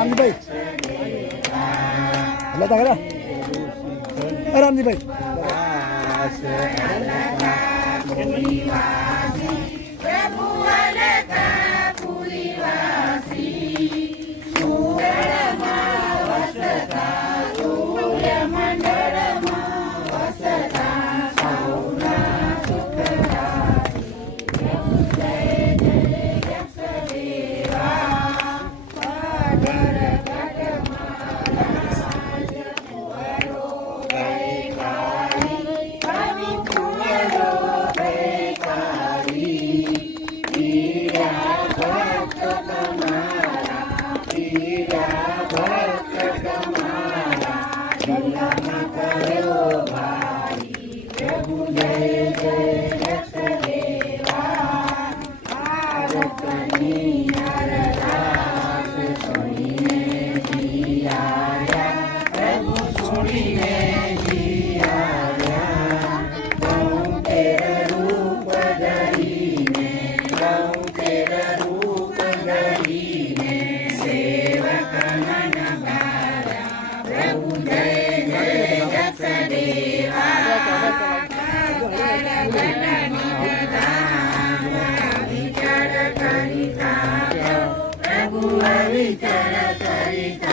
Ramji bhai. Bay, ta gara Ramji bhai. Allah ta Come, come, come, కవి కళ కవిత